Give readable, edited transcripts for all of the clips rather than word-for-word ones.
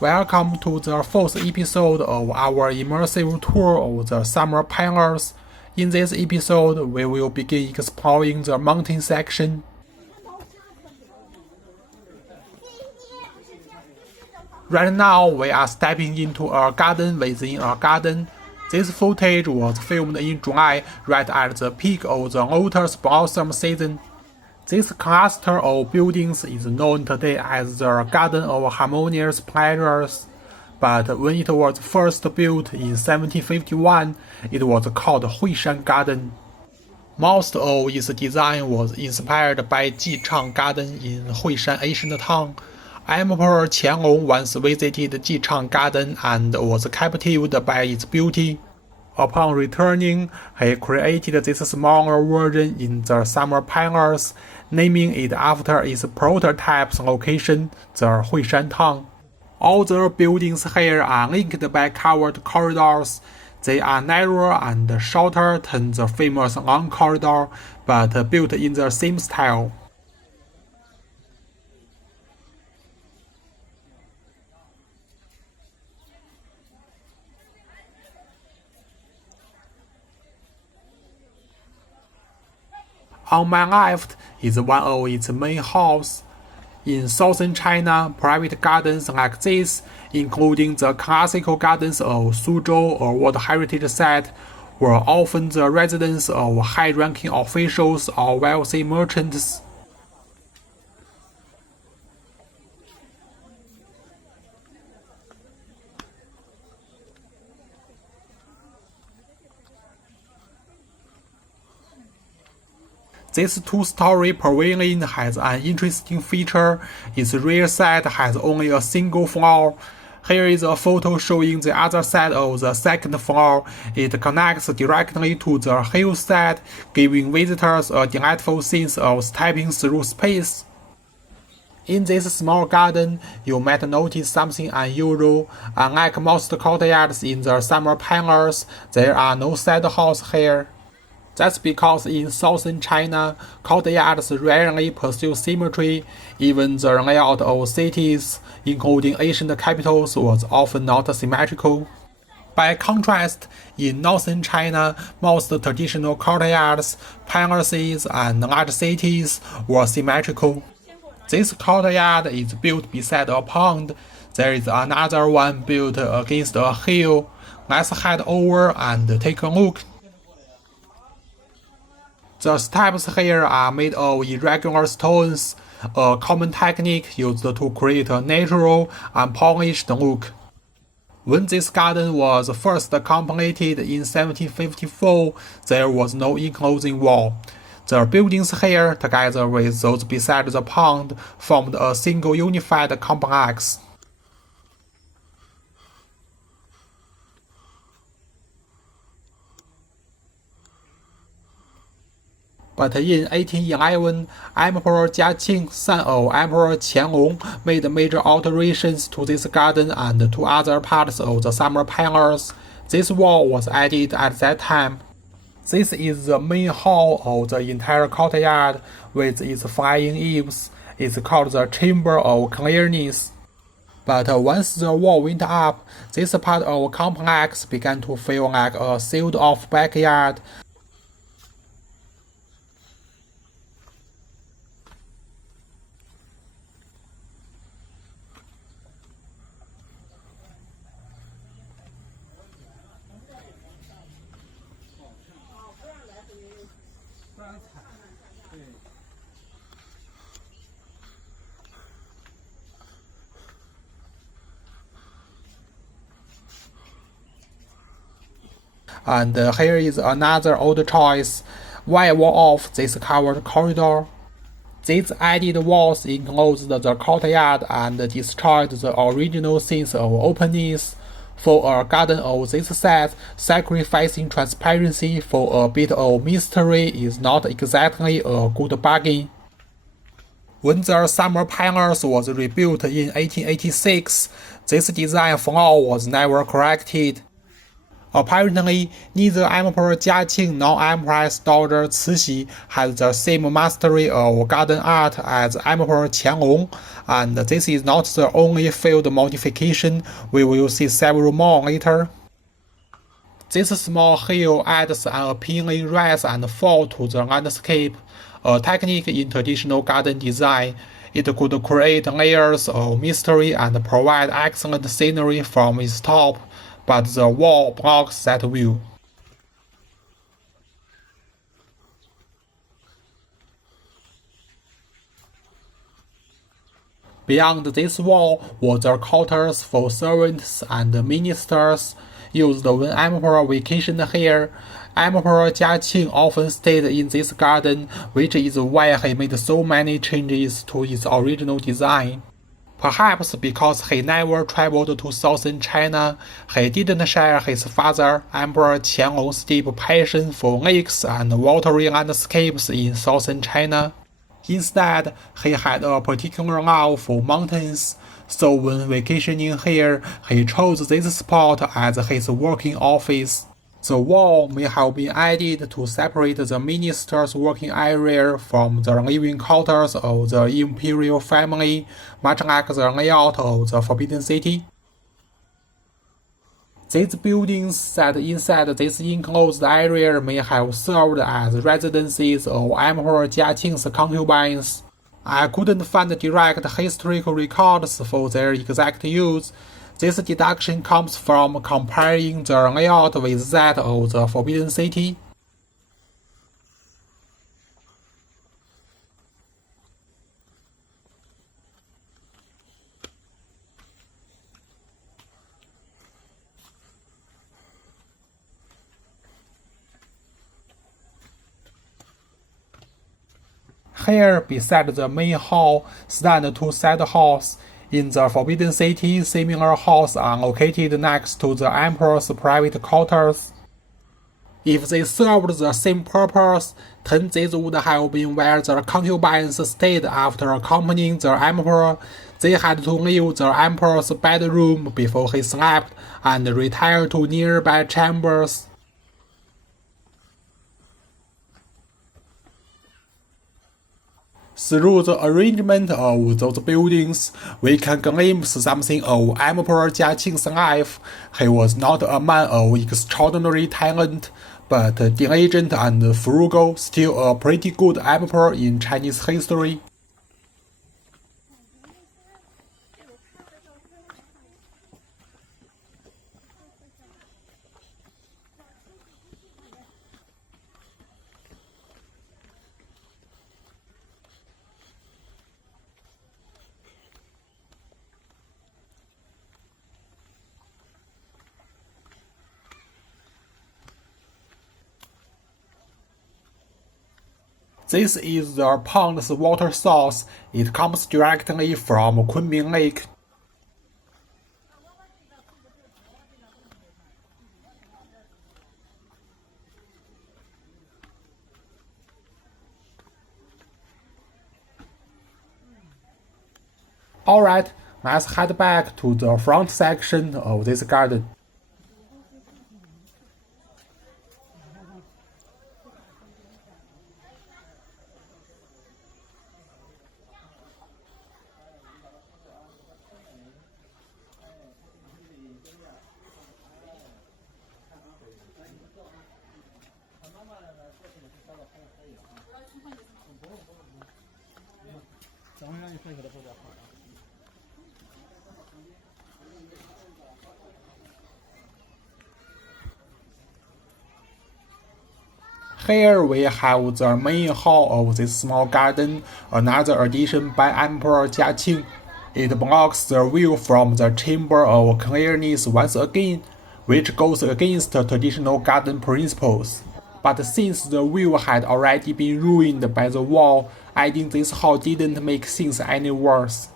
Welcome to the fourth episode of our immersive tour of the Summer Pioneers. In this episode, we will begin exploring the mountain section. Right now, we are stepping into a garden within a garden. This footage was filmed in July, right at the peak of the lotus blossom season. This cluster of buildings is known today as the Garden of Harmonious Pleasures, but when it was first built in 1751, it was called Huishan Garden. Most of its design was inspired by Jichang Garden in Huishan ancient town. Emperor Qianlong once visited Jichang Garden and was captivated by its beauty. Upon returning, he created this smaller version in the Summer Pioneers, naming it after its prototype's location, the Huishan town. All the buildings here are linked by covered corridors. They are narrower and shorter than the famous long corridor, but built in the same style. On my left is one of its main halls. In southern China, private gardens like this, including the classical gardens of Suzhou or World Heritage Site, were often the residence of high-ranking officials or wealthy merchants. This two-story pavilion has an interesting feature. Its rear side has only a single floor. Here is a photo showing the other side of the second floor. It connects directly to the hillside, giving visitors a delightful sense of stepping through space. In this small garden, you might notice something unusual. Unlike most courtyards in the Summer Pioneers, there are no side halls here. That's because in southern China, courtyards rarely pursue symmetry. Even the layout of cities, including ancient capitals, was often not symmetrical. By contrast, in northern China, most traditional courtyards, palaces, and large cities were symmetrical. This courtyard is built beside a pond. There is another one built against a hill. Let's head over and take a look. The steps here are made of irregular stones, a common technique used to create a natural and polished look. When this garden was first completed in 1754, there was no enclosing wall. The buildings here, together with those beside the pond, formed a single unified complex. But in 1811, Emperor Qing, son of Emperor Qianlong, made major alterations to this garden and to other parts of the Summer Pioneers. This wall was added at that time. This is the main hall of the entire courtyard, with its flying eaves. It's called the Chamber of Clearness. But once the wall went up, this part of the complex began to feel like a sealed-off backyard. And here is another old choice. Why wall off this covered corridor? These added walls enclosed the courtyard and destroyed the original sense of openness. For a garden of this size, sacrificing transparency for a bit of mystery is not exactly a good bargain. When the Summer Pioneers was rebuilt in 1886, this design flaw was never corrected. Apparently, neither Emperor Jiaqing nor Empress Dowager Cixi had the same mastery of garden art as Emperor Qianlong, and this is not the only failed modification. We will see several more later. This small hill adds an appealing rise and fall to the landscape, a technique in traditional garden design. It could create layers of mystery and provide excellent scenery from its top, but the wall blocks that view. Beyond this wall were the quarters for servants and ministers, used when Emperor vacationed here. Emperor Jiaqing often stayed in this garden, which is why he made so many changes to its original design. Perhaps because he never traveled to southern China, he didn't share his father, Emperor Qianlong's deep passion for lakes and watery landscapes in southern China. Instead, he had a particular love for mountains, so when vacationing here, he chose this spot as his working office. The wall may have been added to separate the minister's working area from the living quarters of the imperial family, much like the layout of the Forbidden City. These buildings set inside this enclosed area may have served as residences of Emperor Jiaqing's concubines. I couldn't find direct historical records for their exact use. This deduction comes from comparing the layout with that of the Forbidden City. Here, beside the main hall, stand two side halls. In the Forbidden City, similar halls are located next to the Emperor's private quarters. If they served the same purpose, then these would have been where the concubines stayed after accompanying the Emperor. They had to leave the Emperor's bedroom before he slept and retire to nearby chambers. Through the arrangement of those buildings, we can glimpse something of Emperor Jiaqing's life. He was not a man of extraordinary talent, but diligent and frugal, still a pretty good emperor in Chinese history. This is the pond's water source. It comes directly from Kunming Lake. Alright, let's head back to the front section of this garden. Here we have the main hall of this small garden, another addition by Emperor Jiaqing. It blocks the view from the Chamber of Clearness once again, which goes against traditional garden principles. But since the view had already been ruined by the wall, adding this hall didn't make things any worse.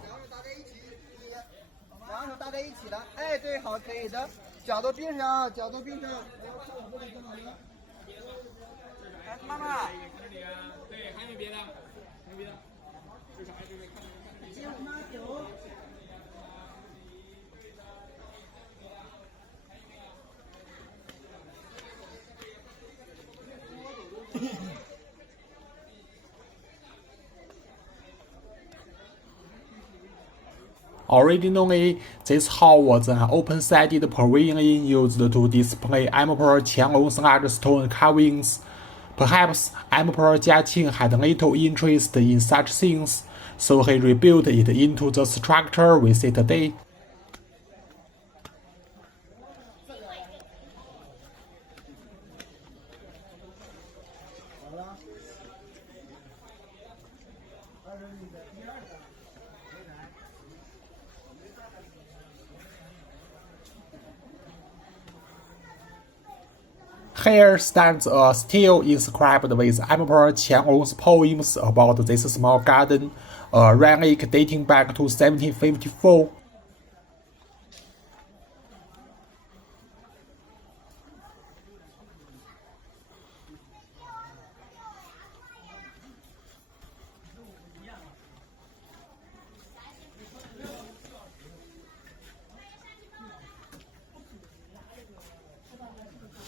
Originally, this hall was an open-sided pavilion used to display Emperor Qianlong's large stone carvings. Perhaps Emperor Jiaqing had little interest in such things, so he rebuilt it into the structure we see today. Here stands a stele inscribed with Emperor Qianlong's poems about this small garden, a relic dating back to 1754.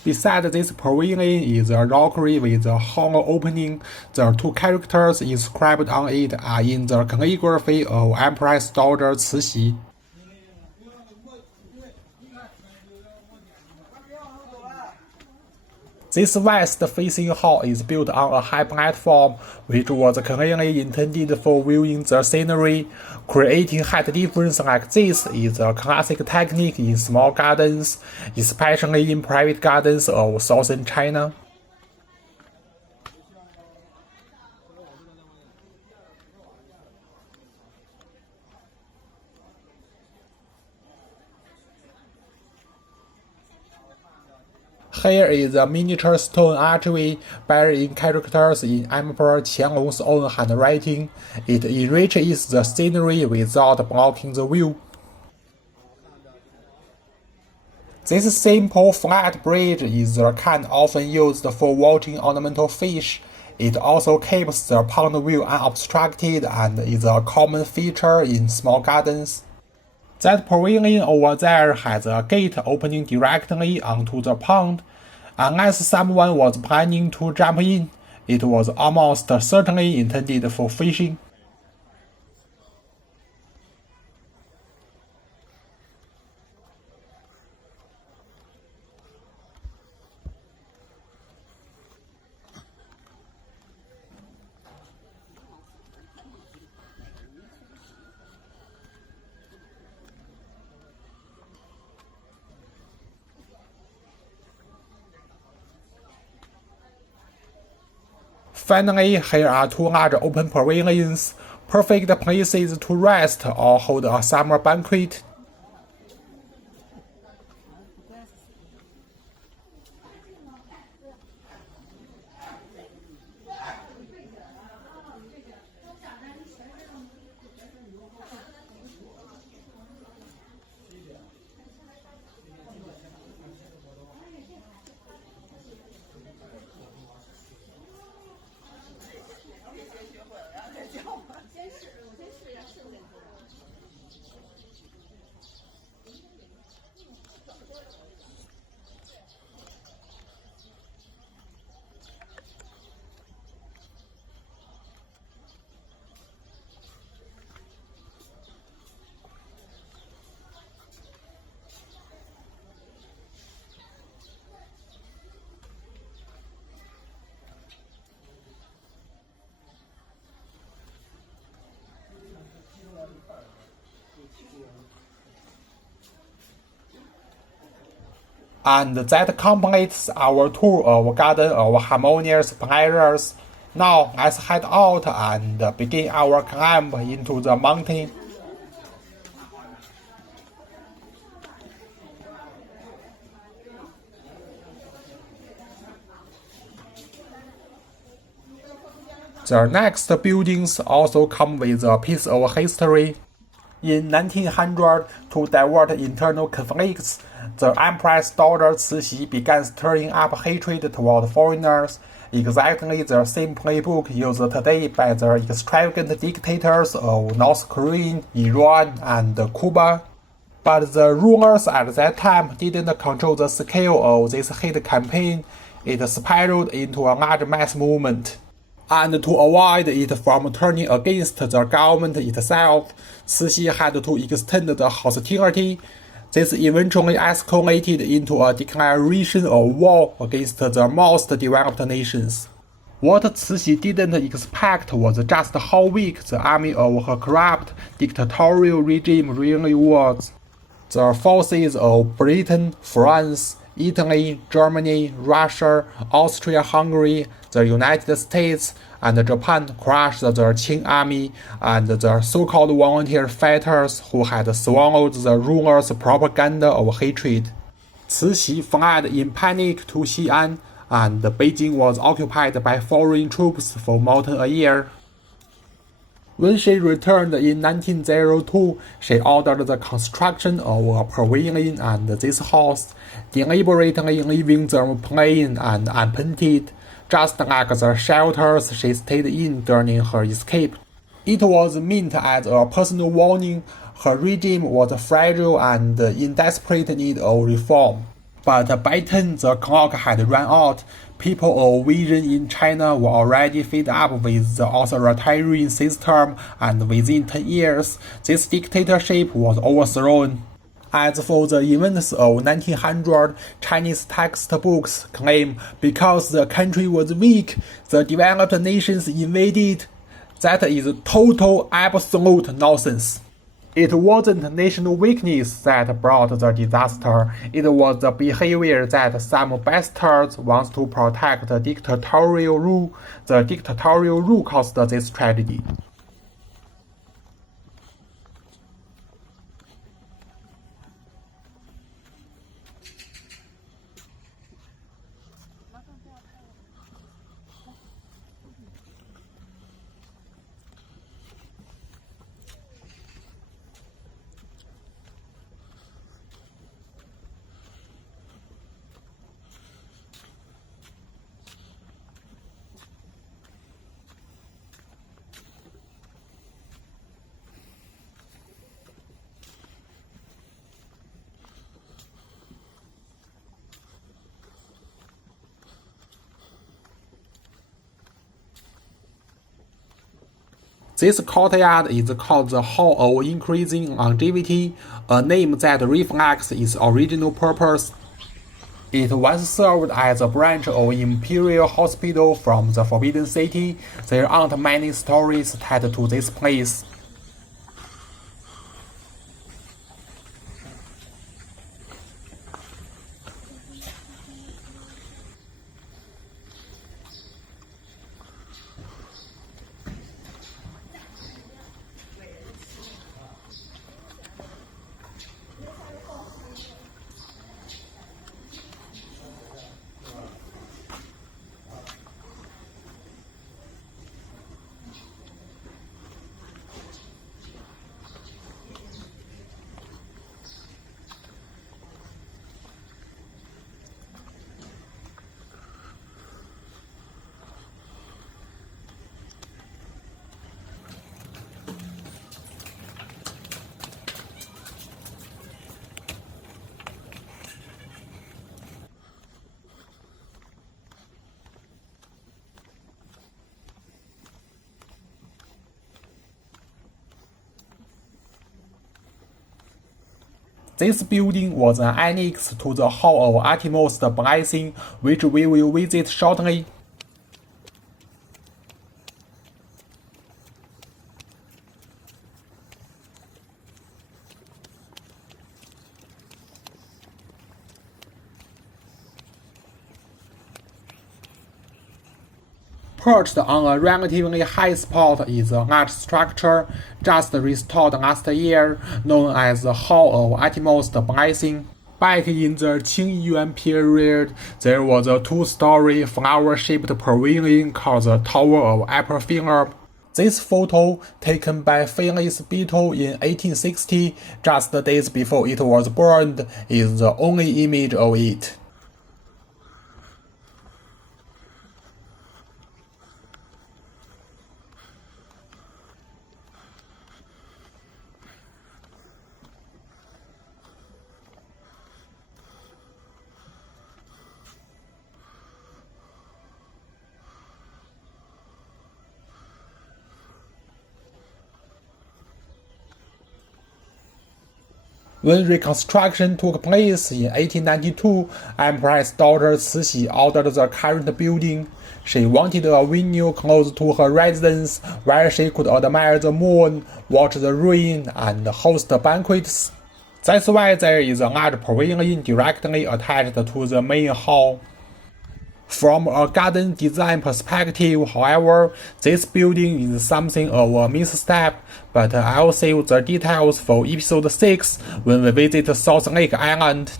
Beside this pavilion is a rockery with a hollow opening. The two characters inscribed on it are in the calligraphy of Empress daughter Cixi. This west-facing hall is built on a high platform, which was clearly intended for viewing the scenery. Creating height difference like this is a classic technique in small gardens, especially in private gardens of southern China. Here is a miniature stone archway bearing characters in Emperor Qianlong's own handwriting. It enriches the scenery without blocking the view. This simple flat bridge is the kind often used for watching ornamental fish. It also keeps the pond view unobstructed and is a common feature in small gardens. That pavilion over there has a gate opening directly onto the pond. Unless someone was planning to jump in, it was almost certainly intended for fishing. Finally, here are two large open pavilions, perfect places to rest or hold a summer banquet. And that completes our tour of Garden of Harmonious Pleasures. Now let's head out and begin our climb into the mountain. The next buildings also come with a piece of history. In 1900, to divert internal conflicts, the Empress daughter Cixi began stirring up hatred toward foreigners, exactly the same playbook used today by the extravagant dictators of North Korea, Iran, and Cuba. But the rulers at that time didn't control the scale of this hate campaign. It spiraled into a large mass movement. and to avoid it from turning against the government itself, Cixi had to extend the hostility. This eventually escalated into a declaration of war against the most developed nations. What Cixi didn't expect was just how weak the army of her corrupt dictatorial regime really was. The forces of Britain, France, Italy, Germany, Russia, Austria-Hungary, the United States, and Japan crushed the Qing army and the so-called volunteer fighters who had swallowed the ruler's propaganda of hatred. Cixi fled in panic to Xi'an, and Beijing was occupied by foreign troops for more than a year. When she returned in 1902, she ordered the construction of a pavilion and this house, deliberately leaving them plain and unpainted, just like the shelters she stayed in during her escape. It was meant as a personal warning. Her regime was fragile and in desperate need of reform. But by then the clock had run out. People of vision in China were already fed up with the authoritarian system, and within 10 years, this dictatorship was overthrown. As for the events of 1900, Chinese textbooks claim because the country was weak, the developed nations invaded. That is total, absolute nonsense. It wasn't national weakness that brought the disaster, it was the behavior that some bastards want to protect the dictatorial rule. The dictatorial rule caused this tragedy. This courtyard is called the Hall of Increasing Longevity, a name that reflects its original purpose. It once served as a branch of Imperial Hospital from the Forbidden City. There aren't many stories tied to this place. This building was an annex to the Hall of Utmost Blessing, which we will visit shortly. Perched on a relatively high spot is a large structure just restored last year, known as the Hall of Utmost Blessing. Back in the Qing Yuan period, there was a two-story flower-shaped pavilion called the Tower of Apple Finger. This photo, taken by Phyllis Beetle in 1860, just days before it was burned, is the only image of it. When reconstruction took place in 1892, Empress daughter Cixi ordered the current building. She wanted a venue close to her residence where she could admire the moon, watch the rain, and host banquets. That's why there is a large pavilion directly attached to the main hall. From a garden design perspective, however, this building is something of a misstep, but I'll save the details for episode 6 when we visit South Lake Island.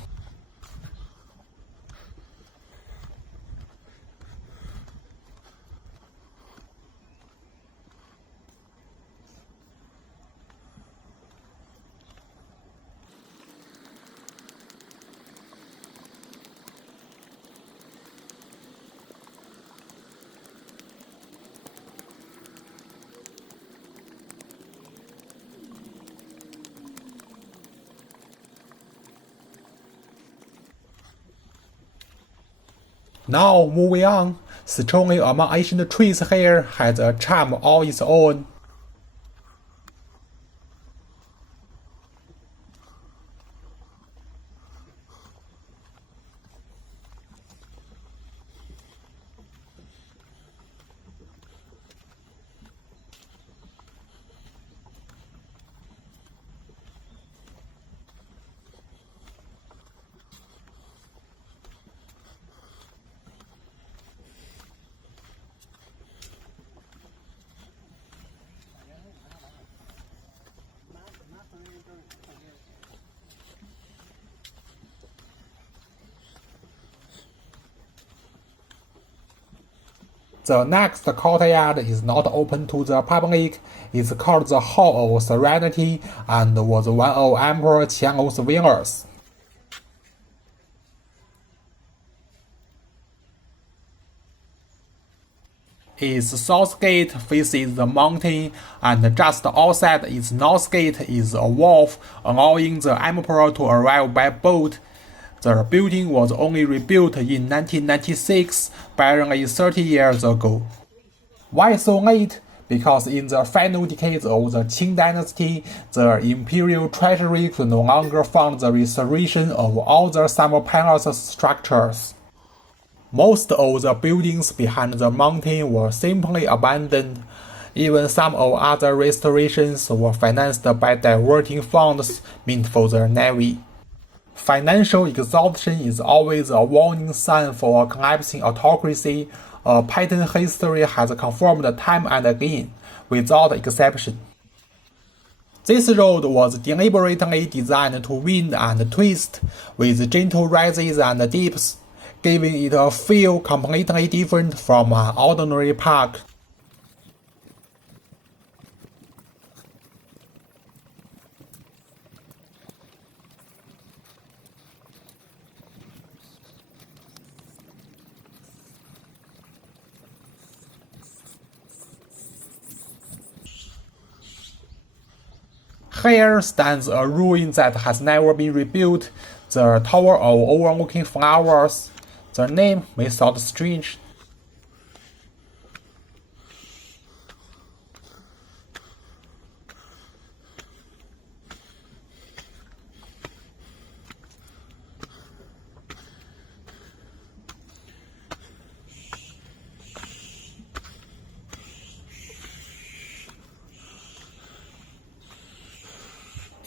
Now, moving on, strolling among ancient trees here has a charm all its own. The next courtyard is not open to the public. It's called the Hall of Serenity and was one of Emperor Qianlong's villas. Its south gate faces the mountain, and just outside its north gate is a wharf, allowing the emperor to arrive by boat. The building was only rebuilt in 1996, barely 30 years ago. Why so late? Because in the final decades of the Qing Dynasty, the imperial treasury could no longer fund the restoration of all the summer palace structures. Most of the buildings behind the mountain were simply abandoned. Even some of other restorations were financed by diverting funds meant for the navy. Financial exhaustion is always a warning sign for a collapsing autocracy. A pattern history has confirmed time and again, without exception. This road was deliberately designed to wind and twist, with gentle rises and dips, giving it a feel completely different from an ordinary park. Here stands a ruin that has never been rebuilt, the Tower of Overlooking Flowers. The name may sound strange.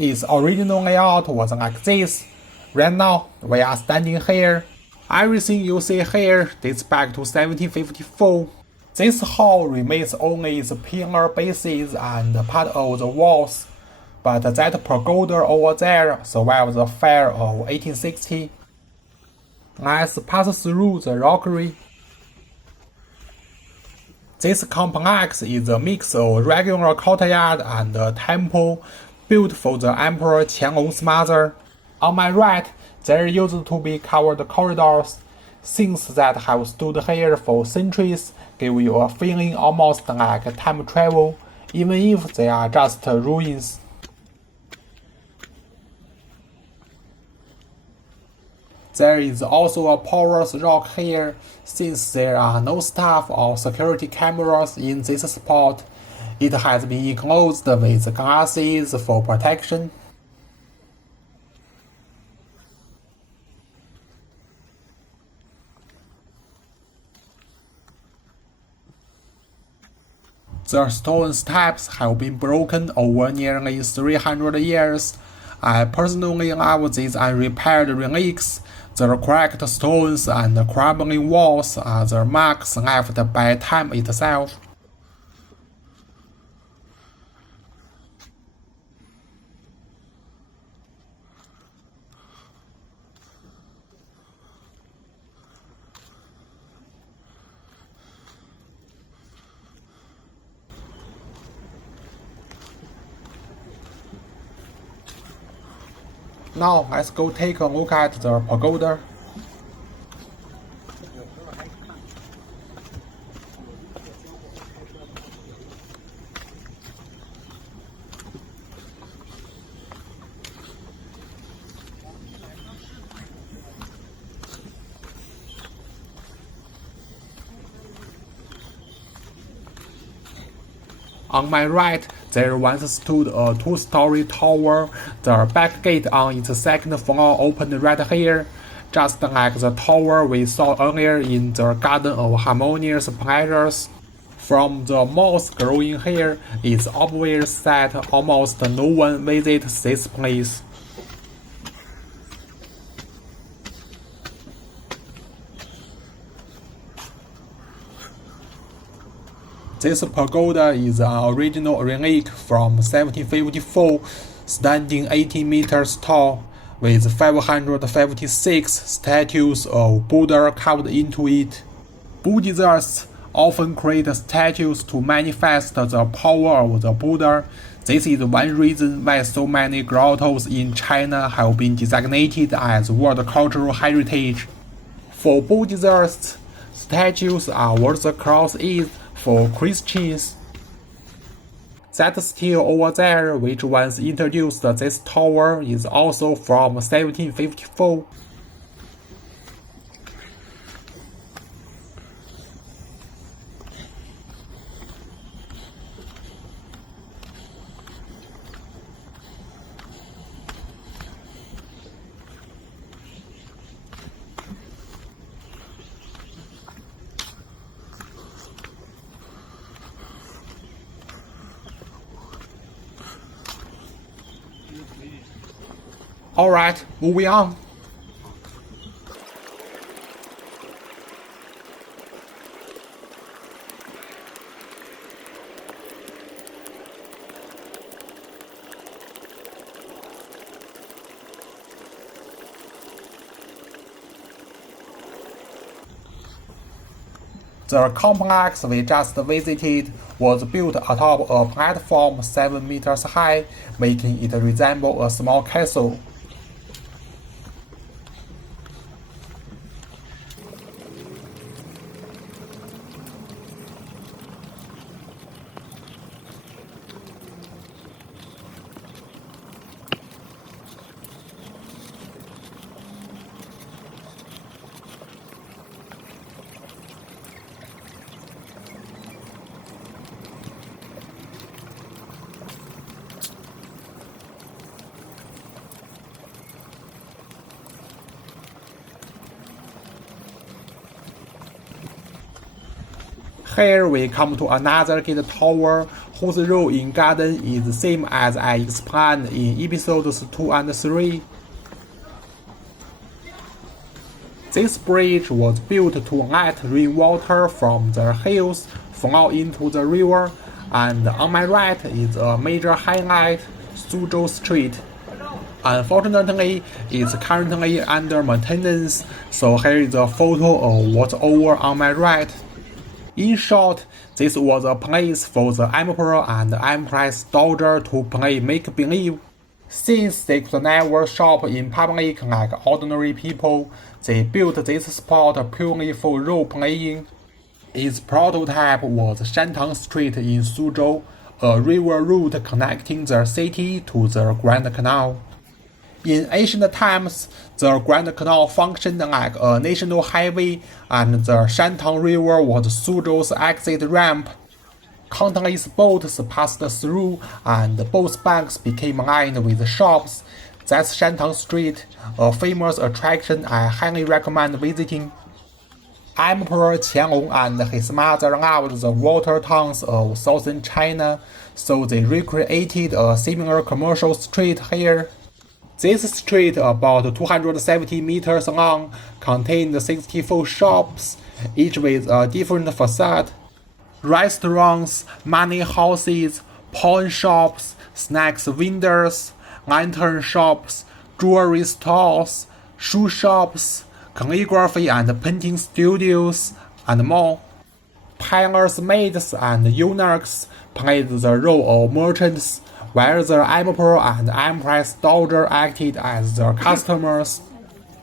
Its original layout was like this. Right now, we are standing here. Everything you see here dates back to 1754. This hall remains only its pillar bases and part of the walls, but that pagoda over there survived the fire of 1860. Let's pass through the rockery. This complex is a mix of regular courtyard and a temple built for the Emperor Qianlong's mother. On my right, there used to be covered corridors. Things that have stood here for centuries give you a feeling almost like time travel, even if they are just ruins. There is also a porous rock here, since there are no staff or security cameras in this spot. It has been enclosed with glasses for protection. The stone steps have been broken over nearly 300 years. I personally love these unrepaired relics. The cracked stones and crumbling walls are the marks left by time itself. Now let's go take a look at the pagoda. On my right, there once stood a two-story tower. The back gate on its second floor opened right here, just like the tower we saw earlier in the Garden of Harmonious Pleasures. From the moss growing here, it's obvious that almost no one visits this place. This pagoda is an original relic from 1754, standing 18 meters tall, with 556 statues of Buddha carved into it. Buddhists often create statues to manifest the power of the Buddha. This is one reason why so many grottos in China have been designated as World Cultural Heritage. For Buddhists, statues are what the cross is for Christians. That stele over there, which once introduced this tower, is also from 1754. Alright, moving on. The complex we just visited was built atop a platform 7 meters high, making it resemble a small castle. Here we come to another gate tower, whose role in garden is the same as I explained in episodes 2 and 3. This bridge was built to let rainwater from the hills flow into the river, and on my right is a major highlight, Suzhou Street. Unfortunately, it's currently under maintenance, so here is a photo of what's over on my right. In short, this was a place for the emperor and empress daughter to play make-believe. Since they could never shop in public like ordinary people, they built this spot purely for role-playing. Its prototype was Shantang Street in Suzhou, a river route connecting the city to the Grand Canal. In ancient times, the Grand Canal functioned like a national highway, and the Shantang River was Suzhou's exit ramp. Countless boats passed through, and both banks became lined with shops. That's Shantang Street, a famous attraction I highly recommend visiting. Emperor Qianlong and his mother loved the water towns of southern China, so they recreated a similar commercial street here. This street, about 270 meters long, contained 64 shops, each with a different facade. Restaurants, money houses, pawn shops, snacks vendors, lantern shops, jewelry stores, shoe shops, calligraphy and painting studios, and more. Palace maids and eunuchs played the role of merchants, while the emperor and empress dowager acted as their customers.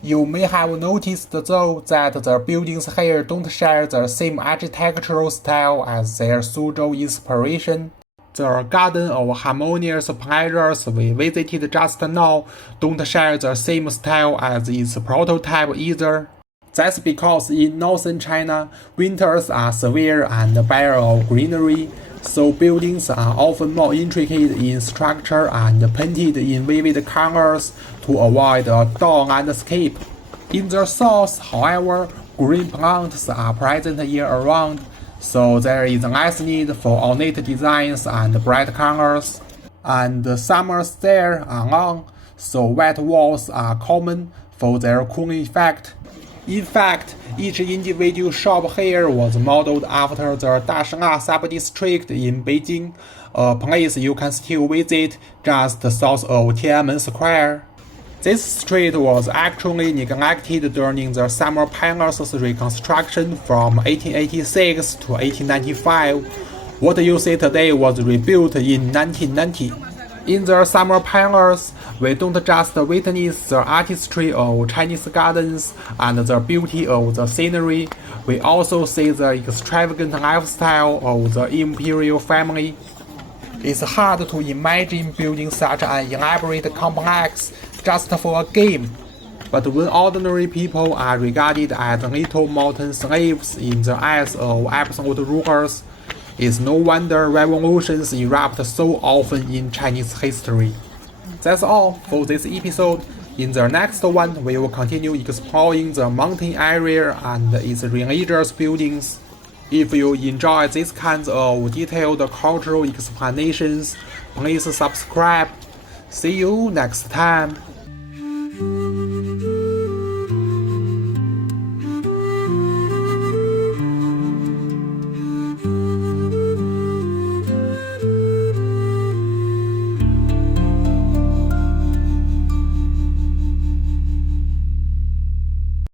You may have noticed though that the buildings here don't share the same architectural style as their Suzhou inspiration. The Garden of Harmonious Pleasures we visited just now don't share the same style as its prototype either. That's because in northern China, winters are severe and bare of greenery, so buildings are often more intricate in structure and painted in vivid colors to avoid a dull landscape. In the south, however, green plants are present year-round, so there is less need for ornate designs and bright colors. And summers there are long, so wet walls are common for their cooling effect. In fact, each individual shop here was modeled after the Dasheng sub-district in Beijing, a place you can still visit just south of Tiananmen Square. This street was actually neglected during the Summer Palace's reconstruction from 1886 to 1895. What you see today was rebuilt in 1990. In the Summer Palace, we don't just witness the artistry of Chinese gardens and the beauty of the scenery, we also see the extravagant lifestyle of the imperial family. It's hard to imagine building such an elaborate complex just for a game, but when ordinary people are regarded as little mountain slaves in the eyes of absolute rulers, it's no wonder revolutions erupt so often in Chinese history. That's all for this episode. In the next one, we will continue exploring the mountain area and its religious buildings. If you enjoy these kinds of detailed cultural explanations, please subscribe. See you next time.